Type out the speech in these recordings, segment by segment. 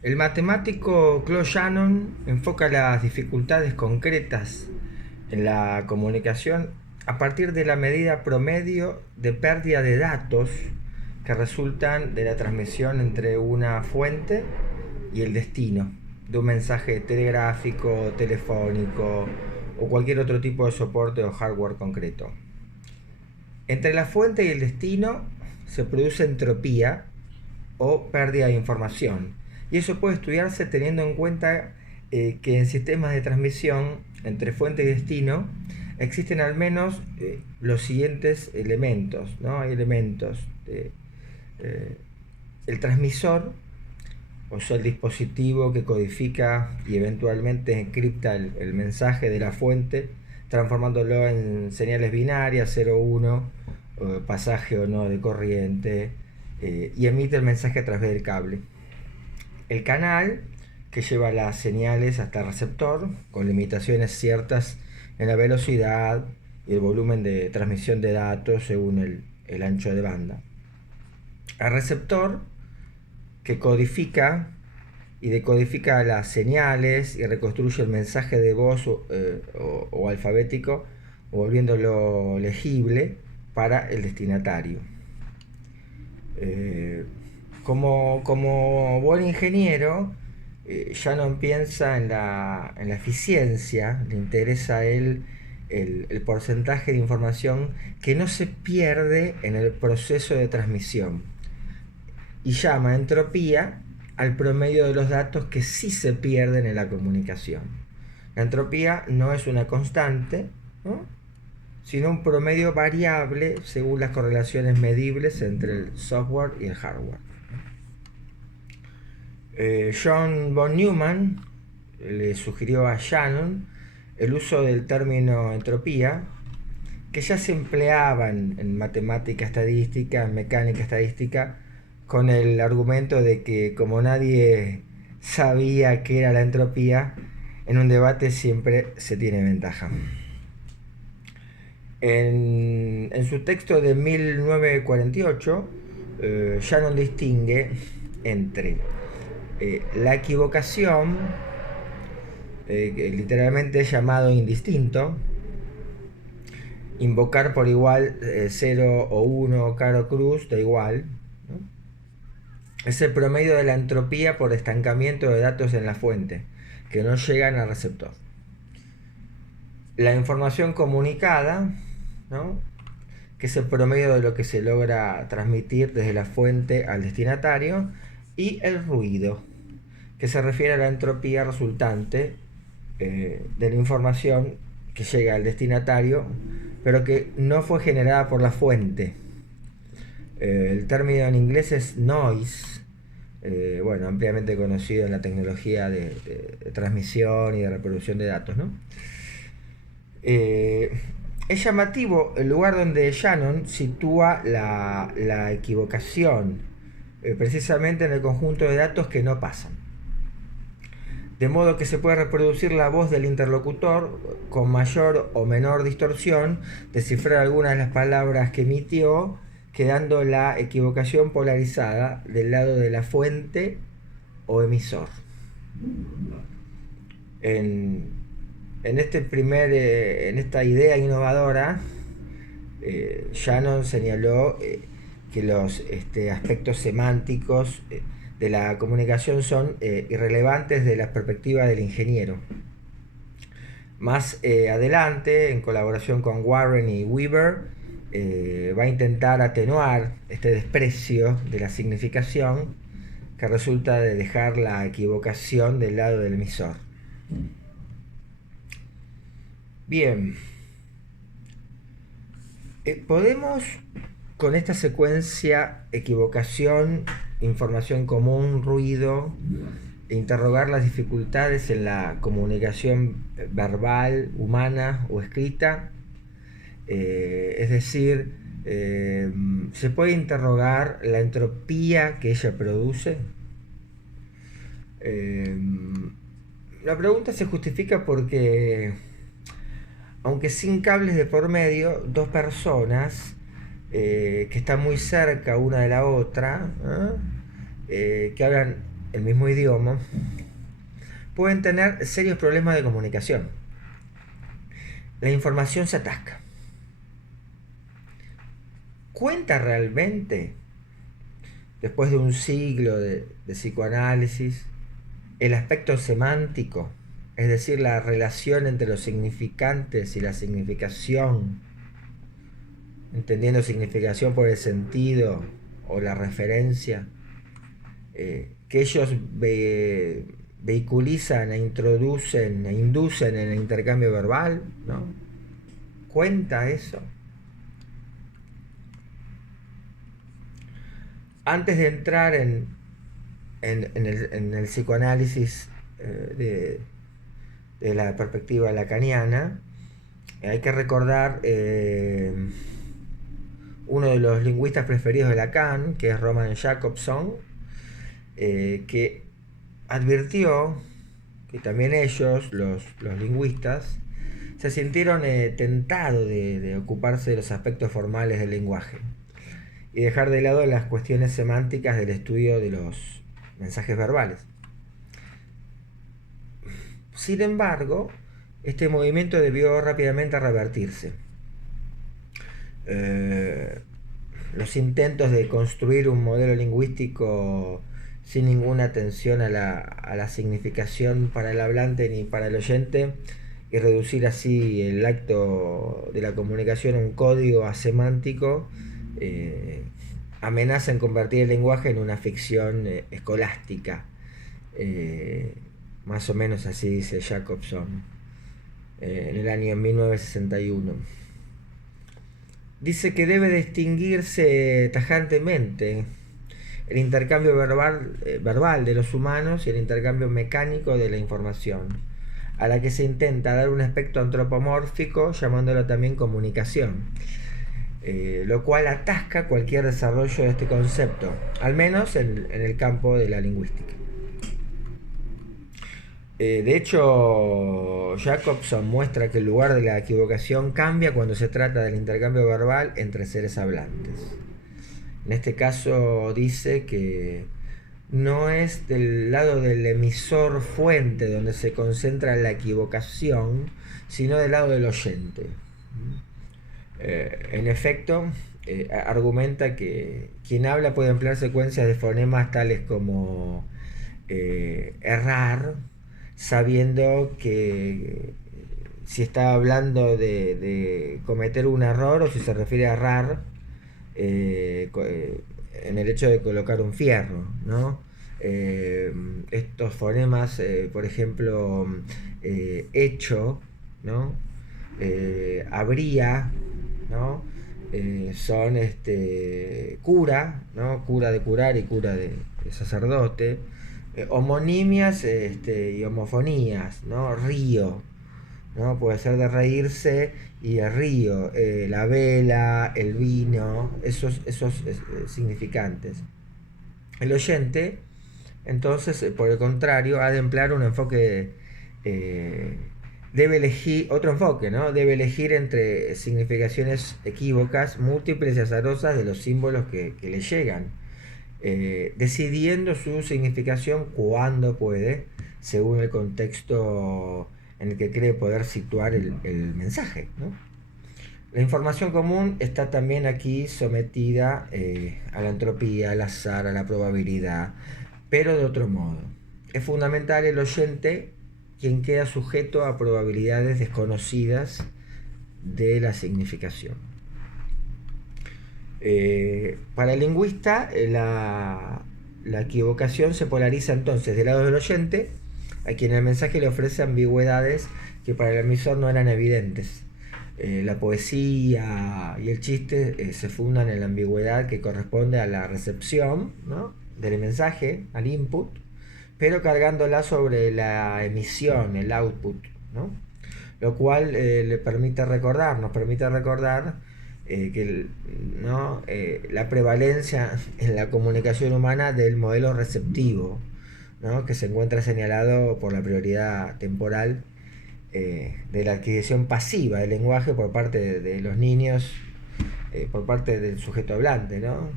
El matemático Claude Shannon enfoca las dificultades concretas en la comunicación a partir de la medida promedio de pérdida de datos que resultan de la transmisión entre una fuente y el destino de un mensaje telegráfico, telefónico o cualquier otro tipo de soporte o hardware concreto. Entre la fuente y el destino se produce entropía o pérdida de información. Y eso puede estudiarse teniendo en cuenta que en sistemas de transmisión entre fuente y destino existen al menos los siguientes elementos, ¿no? Hay elementos de el transmisor, o sea, el dispositivo que codifica y eventualmente encripta el mensaje de la fuente, transformándolo en señales binarias, 0, 1, pasaje o no de corriente, y emite el mensaje a través del cable. El canal que lleva las señales hasta el receptor, con limitaciones ciertas en la velocidad y el volumen de transmisión de datos según el ancho de banda. El receptor, que codifica y decodifica las señales y reconstruye el mensaje de voz o alfabético, volviéndolo legible para el destinatario. Como buen ingeniero, Shannon piensa en la eficiencia, le interesa a él el porcentaje de información que no se pierde en el proceso de transmisión, y llama entropía al promedio de los datos que sí se pierden en la comunicación. La entropía no es una constante, ¿no?, sino un promedio variable según las correlaciones medibles entre el software y el hardware. John von Neumann le sugirió a Shannon el uso del término entropía, que ya se empleaba en matemática estadística, en mecánica estadística, con el argumento de que como nadie sabía qué era la entropía, en un debate siempre se tiene ventaja. En su texto de 1948, Shannon distingue entre la equivocación, que literalmente es llamado indistinto, invocar por igual 0 o 1, caro cruz, da igual, ¿no? Es el promedio de la entropía por estancamiento de datos en la fuente, que no llegan al receptor. La información comunicada, ¿no?, que es el promedio de lo que se logra transmitir desde la fuente al destinatario, y el ruido, que se refiere a la entropía resultante de la información que llega al destinatario, pero que no fue generada por la fuente. El término en inglés es noise, ampliamente conocido en la tecnología de transmisión y de reproducción de datos, ¿no? Es llamativo el lugar donde Shannon sitúa la equivocación, precisamente en el conjunto de datos que no pasan. De modo que se puede reproducir la voz del interlocutor con mayor o menor distorsión, descifrar algunas de las palabras que emitió, quedando la equivocación polarizada del lado de la fuente o emisor. En esta idea innovadora, Shannon señaló que los aspectos semánticos de la comunicación son irrelevantes de la perspectiva del ingeniero. Más adelante, en colaboración con Warren y Weaver, va a intentar atenuar este desprecio de la significación que resulta de dejar la equivocación del lado del emisor. Bien, podemos con esta secuencia: equivocación, información común, ruido, interrogar las dificultades en la comunicación verbal, humana o escrita. Es decir, ¿se puede interrogar la entropía que ella produce? La pregunta se justifica porque, aunque sin cables de por medio, dos personas que están muy cerca una de la otra, que hablan el mismo idioma, pueden tener serios problemas de comunicación. La información se atasca. ¿Cuenta realmente, después de un siglo de psicoanálisis, el aspecto semántico, es decir, la relación entre los significantes y la significación, entendiendo significación por el sentido o la referencia, que ellos vehiculizan e introducen e inducen en el intercambio verbal, ¿no? ¿Cuenta eso? Antes de entrar en el psicoanálisis de la perspectiva lacaniana, hay que recordar uno de los lingüistas preferidos de Lacan, que es Roman Jakobson, que advirtió que también ellos, los lingüistas, se sintieron tentados de ocuparse de los aspectos formales del lenguaje y dejar de lado las cuestiones semánticas del estudio de los mensajes verbales. Sin embargo, este movimiento debió rápidamente revertirse. Los intentos de construir un modelo lingüístico sin ninguna atención a la significación para el hablante ni para el oyente y reducir así el acto de la comunicación a un código asemántico, amenazan convertir el lenguaje en una ficción escolástica. Más o menos así dice Jacobson en el año 1961. Dice que debe distinguirse tajantemente el intercambio verbal de los humanos y el intercambio mecánico de la información, a la que se intenta dar un aspecto antropomórfico llamándolo también comunicación, lo cual atasca cualquier desarrollo de este concepto, al menos en el campo de la lingüística. De hecho, Jacobson muestra que el lugar de la equivocación cambia cuando se trata del intercambio verbal entre seres hablantes. En este caso dice que no es del lado del emisor fuente donde se concentra la equivocación, sino del lado del oyente. En efecto, argumenta que quien habla puede emplear secuencias de fonemas tales como errar, sabiendo que si está hablando de cometer un error o si se refiere a errar en el hecho de colocar un fierro, ¿no? Estos fonemas, por ejemplo, hecho, ¿no? Habría, ¿no? Son cura, ¿no? Cura de curar y cura de sacerdote. Homonimias y homofonías, ¿no? Río, ¿no? Puede ser de reírse y el río, la vela, el vino, esos significantes. El oyente, entonces, por el contrario, ha de emplear un enfoque, debe elegir otro enfoque, ¿no? Debe elegir entre significaciones equívocas, múltiples y azarosas de los símbolos que le llegan, decidiendo su significación cuando puede, según el contexto en el que cree poder situar el mensaje, ¿no? La información común está también aquí sometida a la entropía, al azar, a la probabilidad, pero de otro modo. Es fundamental el oyente quien queda sujeto a probabilidades desconocidas de la significación. Para el lingüista, la equivocación se polariza entonces del lado del oyente, a quien el mensaje le ofrece ambigüedades que para el emisor no eran evidentes. La poesía y el chiste se fundan en la ambigüedad que corresponde a la recepción, ¿no? del mensaje, al input, pero cargándola sobre la emisión, el output, ¿no? Lo cual nos permite recordar ¿no? La prevalencia en la comunicación humana del modelo receptivo, ¿no? que se encuentra señalado por la prioridad temporal de la adquisición pasiva del lenguaje por parte de los niños, por parte del sujeto hablante, ¿no?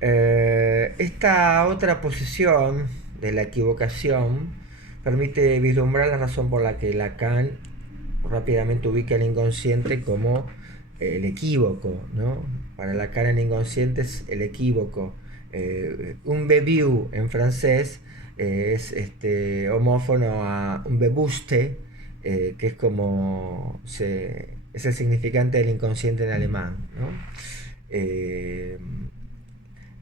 Esta otra posición de la equivocación permite vislumbrar la razón por la que Lacan rápidamente ubica el inconsciente como el equívoco, ¿no? Para Lacan el inconsciente es el equívoco. Un bebiu en francés es homófono a un bebuste, que es como es el significante del inconsciente en alemán, ¿no? Eh,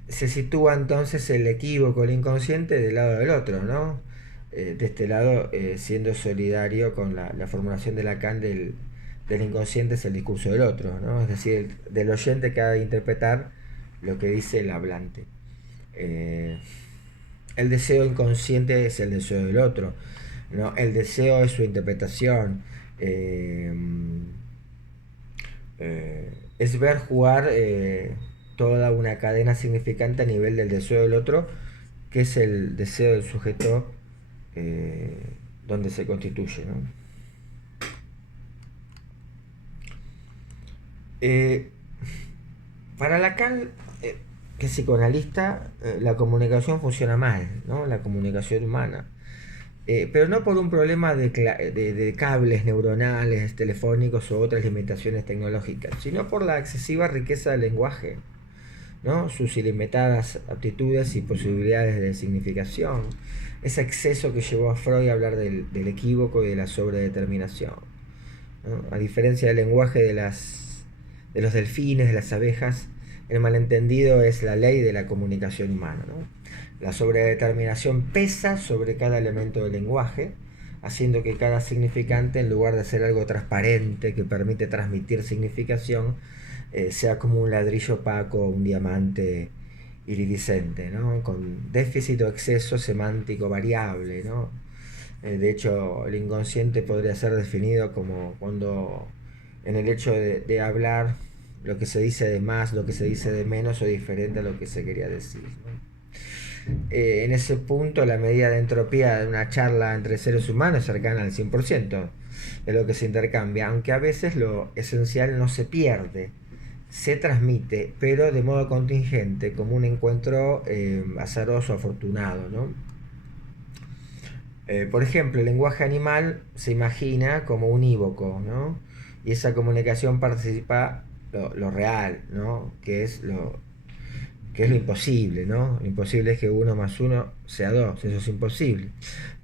Se sitúa entonces el equívoco, el inconsciente, del lado del otro, ¿no? De este lado, siendo solidario con la formulación de Lacan del inconsciente es el discurso del otro, ¿no? Es decir, del oyente que ha de interpretar lo que dice el hablante. Eh, el deseo inconsciente es el deseo del otro, ¿no? El deseo es su interpretación. Eh, es ver jugar toda una cadena significante a nivel del deseo del otro, que es el deseo del sujeto eh, donde se constituye, ¿no? Eh, para Lacan, que es psicoanalista, la comunicación funciona mal, ¿no? La comunicación humana. Pero no por un problema de cables neuronales, telefónicos o otras limitaciones tecnológicas, sino por la excesiva riqueza del lenguaje, ¿no? Sus ilimitadas aptitudes y posibilidades de significación, ese exceso que llevó a Freud a hablar del equívoco y de la sobredeterminación, ¿no? A diferencia del lenguaje de los delfines, de las abejas, el malentendido es la ley de la comunicación humana, ¿no? La sobredeterminación pesa sobre cada elemento del lenguaje, haciendo que cada significante, en lugar de ser algo transparente que permite transmitir significación, sea como un ladrillo opaco o un diamante iridiscente, ¿no? Con déficit o exceso semántico variable, ¿no? De hecho, el inconsciente podría ser definido como cuando en el hecho de hablar lo que se dice de más, lo que se dice de menos o diferente a lo que se quería decir, ¿no? En ese punto la medida de entropía de una charla entre seres humanos es cercana al 100% de lo que se intercambia, aunque a veces lo esencial no se pierde, se transmite, pero de modo contingente, como un encuentro azaroso, afortunado, ¿no? Por ejemplo, el lenguaje animal se imagina como unívoco, ¿no? Y esa comunicación participa lo real, ¿no? Que es lo imposible, ¿no? Lo imposible es que 1 más 1 sea 2, eso es imposible,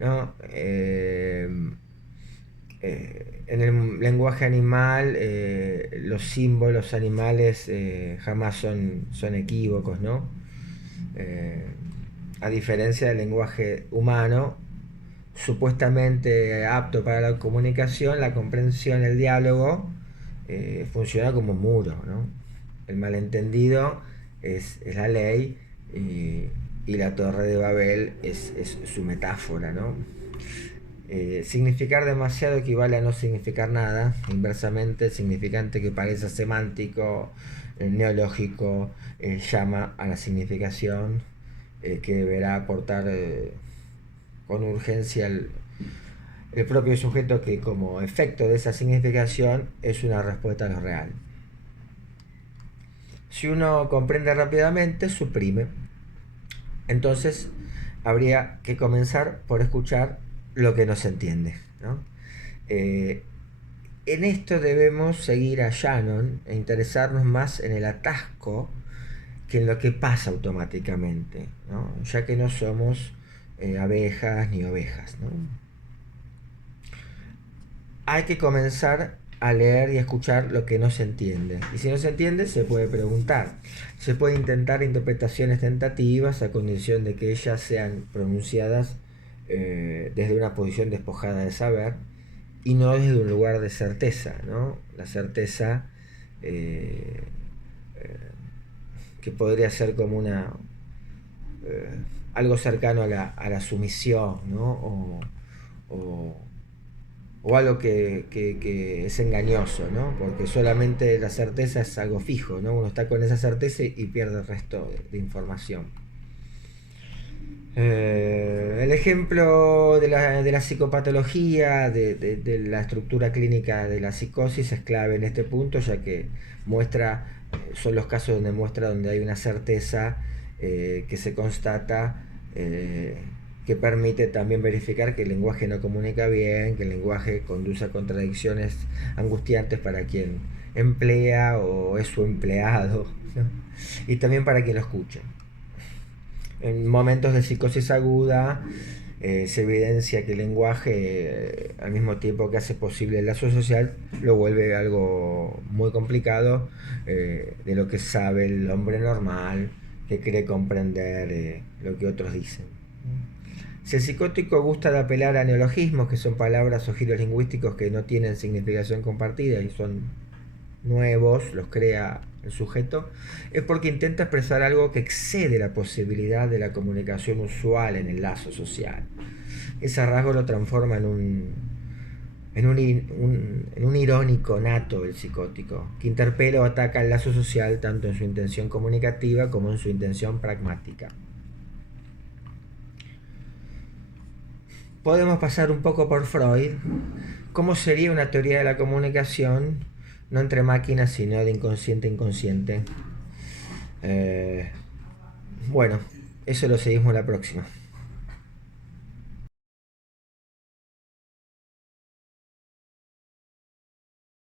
¿no? En el lenguaje animal, los símbolos animales jamás son equívocos, ¿no? Eh, a diferencia del lenguaje humano, supuestamente apto para la comunicación, la comprensión, el diálogo, funciona como un muro, ¿no? El malentendido es la ley y la torre de Babel es su metáfora, ¿no? Significar demasiado equivale a no significar nada. Inversamente, el significante que parece semántico, neológico, llama a la significación que deberá aportar con urgencia el propio sujeto, que como efecto de esa significación es una respuesta a lo real. Si uno comprende rápidamente, suprime. Entonces habría que comenzar por escuchar lo que no se entiende, ¿no? En esto debemos seguir a Shannon e interesarnos más en el atasco que en lo que pasa automáticamente, ¿no? Ya que no somos abejas ni ovejas, ¿no? Hay que comenzar a leer y a escuchar lo que no se entiende. Y si no se entiende, se puede preguntar. Se puede intentar interpretaciones tentativas a condición de que ellas sean pronunciadas desde una posición despojada de saber y no desde un lugar de certeza, ¿no? La certeza que podría ser como algo cercano a la sumisión, ¿no? O, o algo que es engañoso, ¿no? Porque solamente la certeza es algo fijo, ¿no? Uno está con esa certeza y pierde el resto de información. El ejemplo de la psicopatología, de la estructura clínica de la psicosis es clave en este punto, ya que son los casos donde muestra donde hay una certeza que se constata, que permite también verificar que el lenguaje no comunica bien, que el lenguaje conduce a contradicciones angustiantes para quien emplea o es su empleado, ¿no? Y también para quien lo escucha. En momentos de psicosis aguda, se evidencia que el lenguaje, al mismo tiempo que hace posible el lazo social, lo vuelve algo muy complicado, de lo que sabe el hombre normal, que cree comprender lo que otros dicen. Si el psicótico gusta de apelar a neologismos, que son palabras o giros lingüísticos que no tienen significación compartida y son nuevos, los crea el sujeto, es porque intenta expresar algo que excede la posibilidad de la comunicación usual en el lazo social. Ese rasgo lo transforma en un irónico nato el psicótico, que interpela o ataca el lazo social tanto en su intención comunicativa como en su intención pragmática. Podemos pasar un poco por Freud. ¿Cómo sería una teoría de la comunicación, no entre máquinas, sino de inconsciente a inconsciente? Bueno, eso lo seguimos la próxima.